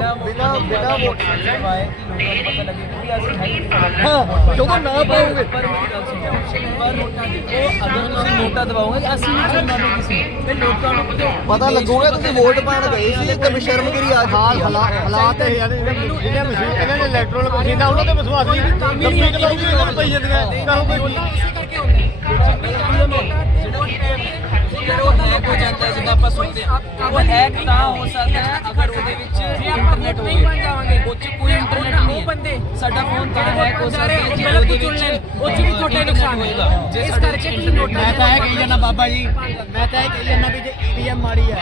ਬਿਨਾ ਬਿਨਾ ਵੋਟ ਕਰਵਾਏ ਕਿ ਲੋਕਾਂ ਨੂੰ ਪਤਾ ਲੱਗੇ ਕਿ ਅਸੀਂ ਹੈ ਹੀ ਨਹੀਂ। ਹਾਂ ਜਦੋਂ ਨਾ ਪਾਓਗੇ ਪਰ ਮੇਰੀ ਗੱਲ ਸੁਣੋ ਪਰ ਨੋਟਾਂ ਦੇ ਉਹ ਅਗਰ ਤੁਸੀਂ ਨੋਟਾਂ ਦਵਾਓਗੇ ਅਸੀਂ ਨਹੀਂ ਚੁਣਨਾ ਵੀ ਕਿਸੇ ਨੂੰ ਫਿਰ ਲੋਕਾਂ ਨੂੰ ਕਿਉਂ ਪਤਾ ਲੱਗੂਗਾ ਤੁਸੀਂ ਵੋਟ ਪਾਣ ਗਏ ਸੀ ਤੇ ਬਸ਼ਰਮਗਰੀ ਆ ਹਾਲ ਹਾਲਾਤ ਇਹ ਜਿਹਨੇ ਮਸ਼ੀਨ ਇਹਨਾਂ ਨੇ ਇਲੈਕਟ੍ਰੋਨਿਕ ਮਸ਼ੀਨਾਂ ਉਹਨਾਂ ਤੇ ਵਿਸ਼ਵਾਸ ਨਹੀਂ ਕੰਪਨੀ ਚਲਾਉਗੀ ਇਹਨਾਂ ਨੂੰ ਪਈ ਜਾਂਦੀਆਂ ਕਹੋ ਕੋਈ ਜਿਹੜਾ ਉਹ ਹੈਕ ਹੋ ਜਾਂਦਾ ਹੈ ਜਿੱਦਾਂ ਆਪਾਂ ਸੁਣਦੇ ਹਾਂ। ਉਹ ਹੈਕ ਤਾਂ ਹੋ ਸਕਦਾ ਹੈ ਅਗਰ ਉਹਦੇ ਵਿੱਚ ਇੰਟਰਨੈਟ ਹੋਵੇ। ਉਹ 'ਚ ਕੋਈ ਇੰਟਰਨੈਟ ਨਹੀਂ ਬੰਦੇ ਸਾਡਾ ਫੋਨ ਤਾਂ ਹੈਕ ਹੋ ਸਕਦਾ ਹੈ ਜੇ ਉਹਦੇ ਵਿੱਚ ਉਹ 'ਚ ਵੀ ਤੁਹਾਡੇ ਨੁਕਸਾਨ ਹੋਏਗਾ। ਇਸ ਕਰਕੇ ਤੁਸੀਂ ਨੋਟ ਮੈਂ ਤਾਂ ਇਹ ਕਹੀ ਜਾਂਦਾ ਬਾਬਾ ਜੀ ਮੈਂ ਤਾਂ ਇਹ ਕਹੀ ਜਾਂਦਾ ਵੀ ਜੇ ਈਵੀਐਮ ਮਾੜੀ ਹੈ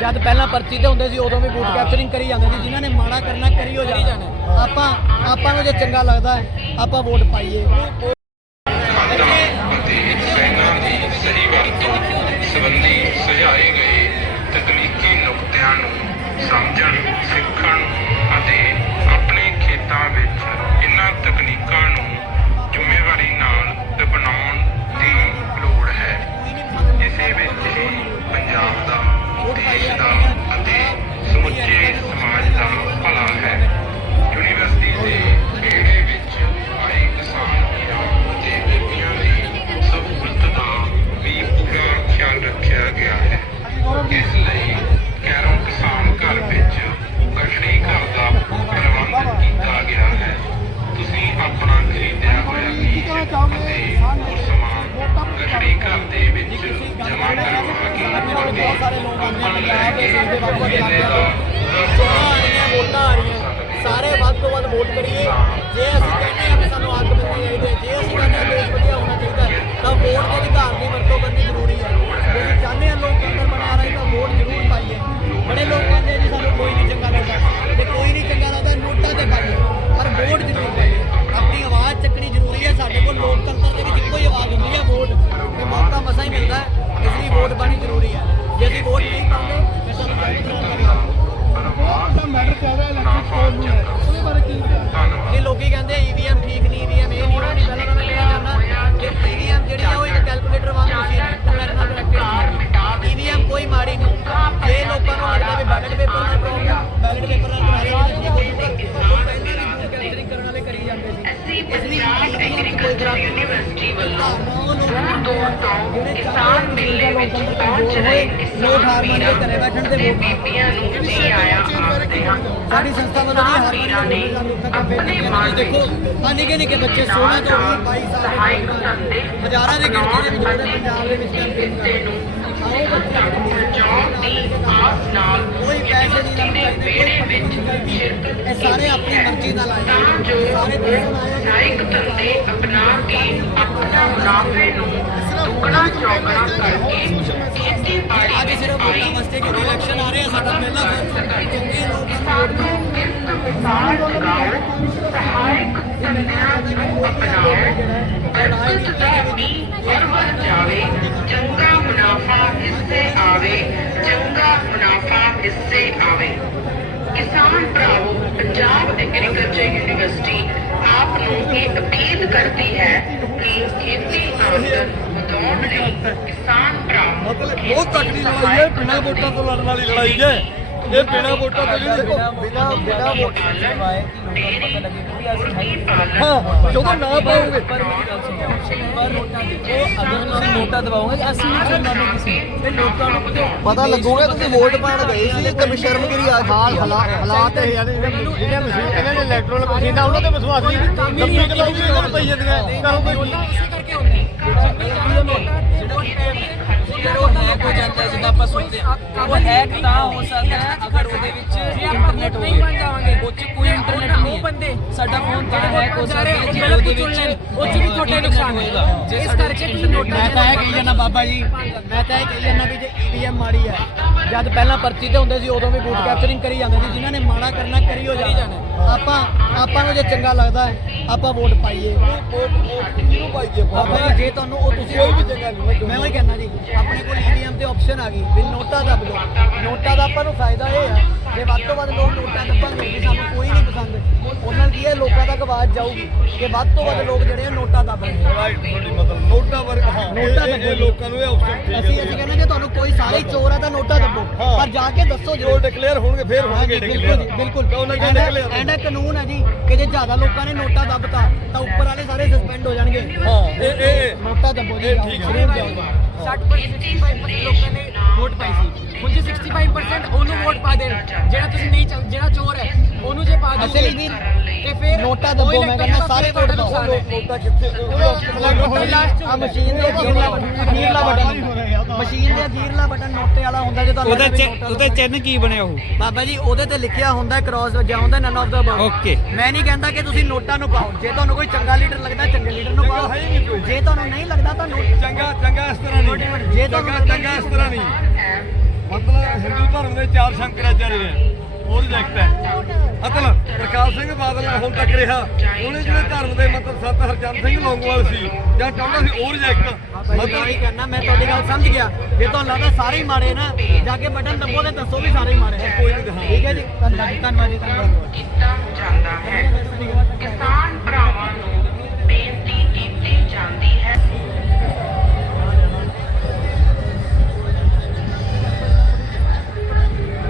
ਜਦ ਪਹਿਲਾਂ ਪਰਚੀ ਤੇ ਹੁੰਦੇ ਸੀ ਉਦੋਂ ਵੀ ਬੂਥ ਕੈਪਚਰਿੰਗ ਕਰੀ ਜਾਂਦੇ ਸੀ ਜਿਨ੍ਹਾਂ ਨੇ ਮਾੜਾ ਕਰਨਾ ਕਰੀ ਹੋ ਜਾਣਾ। ਆਪਾਂ ਆਪਾਂ ਨੂੰ ਜੇ ਚੰਗਾ ਲੱਗਦਾ ਆਪਾਂ ਵੋਟ ਪਾਈਏ। ਪੰਜਾਬ ਦੇ ਸਾਡੇ ਵੱਖ ਵੱਖ ਇਲਾਕਿਆਂ ਤੋਂ ਚੋਣਾਂ ਆ ਰਹੀਆਂ ਵੋਟਾਂ ਆ ਰਹੀਆਂ ਸਾਰੇ ਵੱਧ ਤੋਂ ਵੱਧ ਵੋਟ ਕਰੀਏ ਜੇ ਅਸੀਂ ਕਹਿੰਦੇ ਹਾਂ ਕਿ ਸਾਨੂੰ ਹੱਕ ਮਿਲਣੇ ਚਾਹੀਦੇ ਜੇ ਅਸੀਂ ਕਹਿੰਦੇ ਹਾਂ ਦੇਸ਼ ਵਧੀਆ ਹੋਣਾ ਚਾਹੀਦਾ ਤਾਂ ਵੋਟ ਦੇ ਅਧਿਕਾਰ ਦੀ ਇਸ ਲਈ ਐਗਰੀਕਲਚਰ ਯੂਨੀਵਰਸਿਟੀ ਵੱਲੋਂ ਦੂਰ ਦੂਰ ਤੋਂ ਕਿਸਾਨ ਮੇਲੇ ਵਿੱਚ ਪਹੁੰਚ ਰਹੇ ਕਿਸਾਨ ਵੀਰਾਂ ਤੇ ਬੀਬੀਆਂ ਨੂੰ ਵੀ ਆਇਆ ਆਖਦੇ ਹਨ ਸਾਡੀ ਸੰਸਥਾ ਵੱਲੋਂ ਵੀ ਵਾਰੀ ਆਪਣੇ ਮਨ ਦੇਖੋ ਆ ਨਿੱਕੇ ਨਿੱਕੇ ਬੱਚੇ 16 ਤੋਂ 22 ਸਾਲ ਦੇ ਹਜ਼ਾਰਾਂ ਦੀ ਗਿਣਤੀ ਦੇ ਵਿੱਚ ਪੰਜਾਬ ਦੇ ਵਿੱਚ ਕੈਂਪੇਨ ਕਰ ਰਹੇ ਨੇ ਜੌਬ ਦੀ ਆਸ ਨਾਲ ਕੋਈ ਪੈਸੇ ਨਹੀਂ ਯੂਨੀਵਰਸਿਟੀ ਦੇ ਵਿਹੜੇ ਵਿੱਚ ਸ਼ਿਰਕਤ ਇਹ ਸਾਰੇ ਆਪਣੀ ਮਰਜ਼ੀ ਨਾਲ ਆਏ ਤਾਂ ਜੋ ਨਾਇਕ ਧੰਦੇ ਅਪਣਾ ਕੇ ਆਪਣਾ ਮੁਨਾਫੇ ਨੂੰ ਦੁੱਗਣਾ ਚੌਗਣਾ ਕਰਕੇ ਖੇਤੀਬਾੜੀ ਅੱਜ ਵਿੱਚ ਕਿਉਂਕਿ ਇਲੈਕਸ਼ਨ ਆ ਰਹੇ ਸਾਡਾ ਪਹਿਲਾ ਚੰਗੇ ਲੋਕਾਂ ਨੂੰ ਇਸ ਵਿਸਾਲ ਲਗਾਓ ਸਹਾਇਕ ਧੰਦਿਆਂ ਨੂੰ ਅਪਣਾਓ ਬਰਕਤ ਦਾ ਮੀਂਹ ਵਰਵਰ ਜਾਵੇ ਚੰਗਾ ਮੁਨਾਫਾ ਹਿੱਸੇ ਆਵੇ ਚੰਗਾ ਮੁਨਾਫਾ ਹਿੱਸੇ ਆਵੇ ਕਿਸਾਨ ਭਰਾਵੋ ਪੰਜਾਬ ਐਗਰੀਕਲਚਰ ਯੂਨੀਵਰਸਿਟੀ ਆਪ ਨੂੰ ਇਹ ਅਪੀਲ ਕਰਦੀ ਹੈ ਕਿ ਖੇਤੀ ਆਮਦਨ ਵਧਾਉਣ ਲਈ ਕਿਸਾਨ ਭਰਾ ਮਤਲਬ ਬਹੁਤ ਤਕੜੀ ਲੜਾਈ ਹੈ, ਬਿਨਾਂ ਵੋਟਾਂ ਤੋਂ ਲੜਨ ਵਾਲੀ ਲੜਾਈ ਹੈ। ਇਹ ਬਿਨਾਂ ਵੋਟਾਂ ਤੋਂ ਜਿਹੜੀ ਬਿਨਾ ਬਿਨਾ ਬਿਨਾ ਵੋਟ ਕਰਵਾਏ ਕਿ ਲੋਕਾਂ ਨੂੰ ਪਤਾ ਲੱਗੇ ਕਿ ਅਸੀਂ ਹੈ ਹੀ ਨਹੀਂ। ਹਾਂ ਜਦੋਂ ਨਾ ਪਾਓਗੇ। ਪਰ ਮੇਰੀ ਗੱਲ ਸੁਣੋ ਪਰ ਨੋਟਾਂ ਦੇ ਉਹ ਅਗਰ ਤੁਸੀਂ ਨੋਟਾਂ ਦਵਾਓਗੇ ਅਸੀਂ ਨਹੀਂ ਚੁਣਨਾ ਵੀ ਕਿਸੇ ਫਿਰ ਲੋਕਾਂ ਨੂੰ ਪਤਾ ਲੱਗੂਗਾ ਤੁਸੀਂ ਵੋਟ ਪਾਣ ਗਏ ਸੀ ਤੇ ਬਸ਼ਰਮਗਰੀ ਆ ਹਾਲ ਹਾਲਾਤ ਇਹ ਯਾਰ ਜਿਹਨੇ ਮਸ਼ੀਨ ਇਹਨਾਂ ਨੇ ਇਲੈਕਟ੍ਰੋਨਿਕ ਮਸ਼ੀਨਾਂ ਉਹਨਾਂ ਤੇ ਵਿਸ਼ਵਾਸ ਨਹੀਂ ਕੰਪਨੀ ਚਲਾਉਗੀ ਇਹਨਾਂ ਨੂੰ ਪਈ ਜਾਂਦੀਆਂ ਕਹੋ ਕੋਈ ਜਿਹੜਾ ਉਹ ਹੈਕ ਹੋ ਜਾਂਦਾ ਹੈ ਜਿੱਦਾਂ ਆਪਾਂ ਸੁਣਦੇ ਹਾਂ ਉਹ ਹੈਕ ਤਾਂ ਹੋ ਸਕਦਾ ਹੈ ਅਗਰ ਉਹਦੇ ਵਿੱਚ ਇੰਟਰਨੈਟ ਹੋਵੇ। ਉਹ 'ਚ ਕੋਈ ਇੰਟਰਨੈਟ ਨਹੀਂ ਬੰਦੇ ਸਾਡਾ ਫੋਨ ਤਾਂ ਹੈਕ ਹੋ ਸਕਦਾ ਹੈ ਜੇ ਉਹਦੇ ਵਿੱਚ ਉਹ 'ਚ ਵੀ ਤੁਹਾਡੇ ਨੁਕਸਾਨ ਹੋਏਗਾ ਇਸ ਕਰਕੇ ਤੁਸੀਂ ਨੋਟ ਮੈਂ ਤਾਂ ਇਹ ਕਹੀ ਜਾਂਦਾ ਬਾਬਾ ਜੀ ਮੈਂ ਤਾਂ ਇਹ ਕਹੀ ਜਾਂਦਾ ਵੀ ਜੇ ਈਵੀਐਮ ਮਾੜੀ ਹੈ ਜਦ ਪਹਿਲਾਂ ਪਰਚੀ ਤੇ ਹੁੰਦੇ ਸੀ ਉਦੋਂ ਵੀ ਬੂਥ ਕੈਪਚਰਿੰਗ ਕਰੀ ਜਾਂਦੇ ਸੀ ਜਿਨ੍ਹਾਂ ਨੇ ਮਾੜਾ ਕਰਨਾ ਕਰੀ ਹੋ ਜਾਣਾ। ਆਪਾਂ ਆਪਾਂ ਨੂੰ ਜੇ ਚੰਗਾ ਲੱਗਦਾ ਹੈ ਆਪਾਂ ਵੋਟ ਪਾਈਏ। ਕਿਹਨੂੰ ਪਾਈਏ ਬਾਬਾ ਜੀ ਜੇ ਤੁਹਾਨੂੰ ਉਹ ਤੁਸੀਂ ਕੋਈ ਵੀ ਚੰਗਾ ਨਹੀਂ ਮੈਂ ਉਹੀ ਕਹਿਣਾ ਜੀ ਆਪਣੇ ਕੋਲ ਈਵੀਐਮ ਤੇ ਆਪਸ਼ਨ ਆ ਗਈ ਵੀ ਨੋਟਾ ਦੱਬ ਲਓ ਨੋਟਾ ਦਾ ਆਪਾਂ ਨੂੰ ਫਾਇਦਾ ਇਹ ਆ ਜੇ ਵੱਧ ਤੋਂ ਵੱਧ ਲੋਕ ਨੋਟਾਂ ਦੱਬਾਂਗੇ ਕਿ ਸਾਨੂੰ ਕੋਈ ਨਹੀਂ ਸੰਗ ਉਹਨਾਂ ਕੀ ਹੈ ਲੋਕਾਂ ਤੱਕ ਆਵਾਜ਼ ਜਾਊਗੀ ਕਿ ਵੱਧ ਤੋਂ ਵੱਧ ਲੋਕ ਜਿਹੜੇ ਆ ਨੋਟਾਂ ਦੱਬ ਰਹੇ ਆ ਰਾਈਟ ਤੁਹਾਡੀ ਮਤਲਬ ਨੋਟਾਂ ਬਾਰੇ ਹਾਂ ਨੋਟਾਂ ਇਹ- ਲੋਕਾਂ ਨੂੰ ਇਹ ਆਪਸ਼ਨ ਠੀਕ ਹੈ ਅਸੀਂ ਅਸੀਂ ਕਹਿੰਦੇ ਜੇ ਤੁਹਾਨੂੰ ਕੋਈ ਸਾਰੇ ਚੋਰ ਆ ਤਾਂ ਨੋਟਾਂ ਦੱਬੋ। ਪਰ ਜਾ ਕੇ ਦੱਸੋ ਜੋ ਡਿਕਲੇਅਰ ਹੋਣਗੇ ਫੇਰ ਹੋਣਗੇ ਡਿਕਲੇਅਰ ਬਿਲਕੁਲ। ਉਹਨਾਂ ਐਂਡ ਇਹ ਕਾਨੂੰਨ ਹੈ ਜੀ ਕਿ ਜੇ ਜ਼ਿਆਦਾ ਲੋਕਾਂ ਨੇ ਨੋਟਾ ਦੱਬਤਾ ਤਾਂ ਉੱਪਰ ਵਾਲੇ ਸਾਰੇ ਸਸਪੈਂਡ ਹੋ ਜਾਣਗੇ। ਹਾਂ ਇਹ ਇਹ ਨੋਟਾ ਦੱਬੋ ਜੀ ਠੀਕ ਹੈ। ਜ਼ਰੂਰ ਜਾਊਗਾ 60% 65% ਲੋਕਾਂ ਨੇ ਵੋਟ ਪਾਈ ਸੀ। ਹੁਣ ਜੇ 65% ਉਹਨੂੰ ਵੋਟ ਪਾ ਦੇਣ ਜਿਹੜਾ ਤੁਸੀਂ ਨਹੀਂ ਚਾਹ- ਜਿਹੜਾ ਚੋਰ ਹੈ ਉਹਨੂੰ ਜੇ ਪਾ ਦਿਓ ਅਸਲੀ ਵੀ ਤੇ ਫਿਰ ਨੋਟਾ ਦੱਬੋ ਮੈਂ ਕਹਿੰਦਾ ਸਾਰੇ ਵੋਟ ਪਾਓ। ਨੋਟਾਂ ਕਿੱਥੇ ਆ ਮਸ਼ੀਨ ਦੇ ਅਖੀਰਲਾ ਅਖੀਰਲਾ ਬਟਨ। ਮਸ਼ੀਨ ਦੇ ਅਖੀਰਲਾ ਬਟਨ ਨੋਟੇ ਵਾਲਾ ਹੁੰਦਾ ਜੇ ਤੁਹਾਨੂੰ ਉਹਦੇ ਚ ਨੋਟਾ ਉਹਦੇ ਚਿੰਨ ਕੀ ਬਣਿਆ ਉਹ? ਬਾਬਾ ਜੀ ਉਹਦੇ ਤੇ ਲਿਖਿਆ ਹੁੰਦਾ ਕ੍ਰਾਸ ਵਜਾ ਹੁੰਦਾ ਨਨ ਆਫ ਦਾ ਅਬਵ Okay. ਮੈਂ ਨਹੀਂ ਕਹਿੰਦਾ ਕਿ ਤੁਸੀਂ ਨੋਟਾਂ ਨੂੰ ਪਾਓ। ਜੇ ਤੁਹਾਨੂੰ ਕੋਈ ਚੰਗਾ ਲੀਡਰ ਲੱਗਦਾ ਚੰਗੇ ਲੀਡਰ ਨੂੰ ਪਾਓ। ਨਹੀਂ। ਜੇ ਤੁਹਾਨੂੰ ਨਹੀਂ ਲੱਗਦਾ ਤਾਂ ਨੋਟ ਚੰਗਾ ਚੰਗਾ ਇਸ ਤਰ੍ਹਾਂ ਨਹੀਂ। ਜੇ ਤੁਹਾਨੂੰ ਧਰਮ ਦੇ ਚਾਰ ਸ਼ੰਕਰਾਚਾर्य ਹੈ ਉਹ ਰਿਜੈਕਟ ਹੈ। ਅਤਲ ਪ੍ਰਕਾਸ਼ ਸਿੰਘ ਬਾਦਲ ਨੇ ਹੁਣ ਤੱਕ ਰਿਹਾ ਉਹਨੇ ਜਿਹੜੇ ਧਰਮ ਦੇ ਮਤਲਬ ਸਤ ਹਰਚੰਦ ਸਿੰਘ ਲੌਂਗੋਵਾਲ ਸੀ ਜਾਂ ਚਾਹੁੰਦਾ ਸੀ ਉਹ ਰਿਜੈਕਟ ਮੈਂ ਤਾਂ ਉਹੀ ਕਹਿਣਾ ਮੈਂ ਤੁਹਾਡੀ ਗੱਲ ਸਮਝ ਗਿਆ। ਜੇ ਤੁਹਾਨੂੰ ਲੱਗਦਾ ਸਾਰੇ ਹੀ ਮਾੜੇ ਨਾ ਜਾ ਕੇ ਬਟਨ ਦੱਬੋ ਤੇ ਦੱਸੋ ਵੀ ਸਾਰੇ ਹੀ ਮਾੜੇ ਆ। ਕੋਈ ਨਹੀਂ ਠੀਕ ਹੈ ਜੀ? ਧੰਨਵਾਦ ਜੀ, ਧੰਨਵਾਦ। ਜੀ ਧੰਨਵਾਦ ਕੀਤਾ ਜਾਂਦਾ ਹੈ? ਕਿਸਾਨ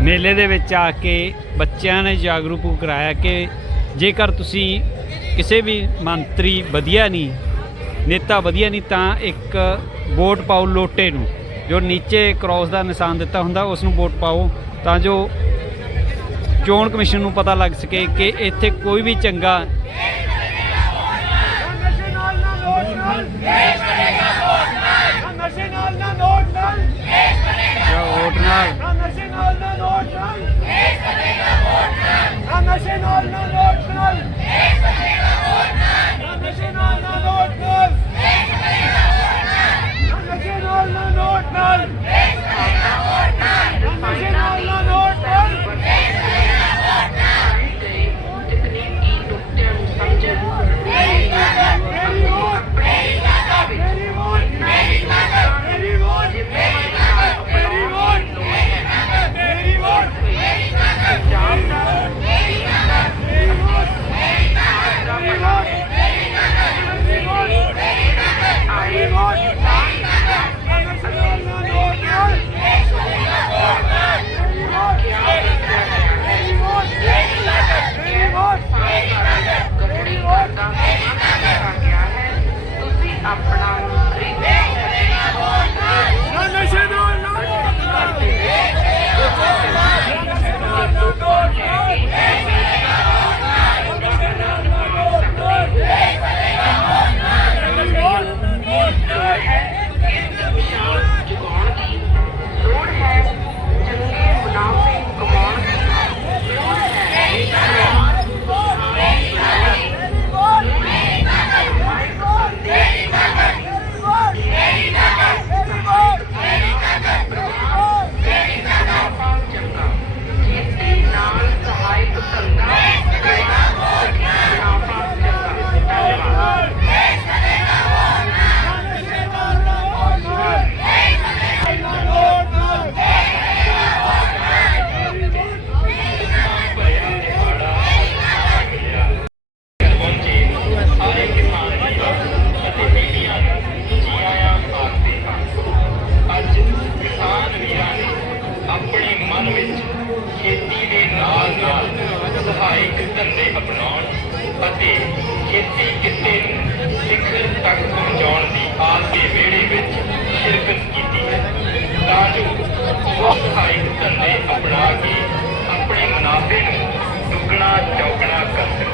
ਮੇਲੇ ਦੇ ਵਿੱਚ ਆ ਕੇ ਬੱਚਿਆਂ ਨੇ ਜਾਗਰੂਕ ਕਰਾਇਆ ਕਿ ਜੇਕਰ ਤੁਸੀਂ ਕਿਸੇ ਵੀ ਮੰਤਰੀ ਵਧੀਆ ਨਹੀਂ ਨੇਤਾ ਵਧੀਆ ਨਹੀਂ ਤਾਂ ਇੱਕ ਵੋਟ ਪਾਓ ਲੋਟੇ ਨੂੰ। ਜੋ ਨੀਚੇ ਕ੍ਰਾਸ ਦਾ ਨਿਸ਼ਾਨ ਦਿੱਤਾ ਹੁੰਦਾ ਉਸ ਨੂੰ ਵੋਟ ਪਾਓ ਤਾਂ ਜੋ ਚੋਣ ਕਮਿਸ਼ਨ ਨੂੰ ਪਤਾ ਲੱਗ ਸਕੇ ਕਿ ਇੱਥੇ ਕੋਈ ਵੀ ਚੰਗਾ ਵੋਟ ਨਾਲ। ਨਾ ਨਸ਼ੇ ਨਾਲ ਨਾ ਨੋਟ ਅਪਣਾਉਣ ਅਤੇ ਖੇਤੀ ਕਿੱਤੇ ਨੂੰ ਸਿਖਰ ਤੱਕ ਪਹੁੰਚਾਉਣ ਦੀ ਆਸ ਦੇ ਵਿਹੜੇ ਵਿੱਚ ਸ਼ਿਰਕਤ ਕੀਤੀ ਹੈ ਤਾਂ ਜੋ ਵਪਾਰਿਕ ਧੰਦੇ ਅਪਣਾ ਕੇ ਆਪਣੇ ਮੁਨਾਫੇ ਨੂੰ ਦੁੱਗਣਾ ਚੌਗਣਾ ਕਰ ਸਕਣ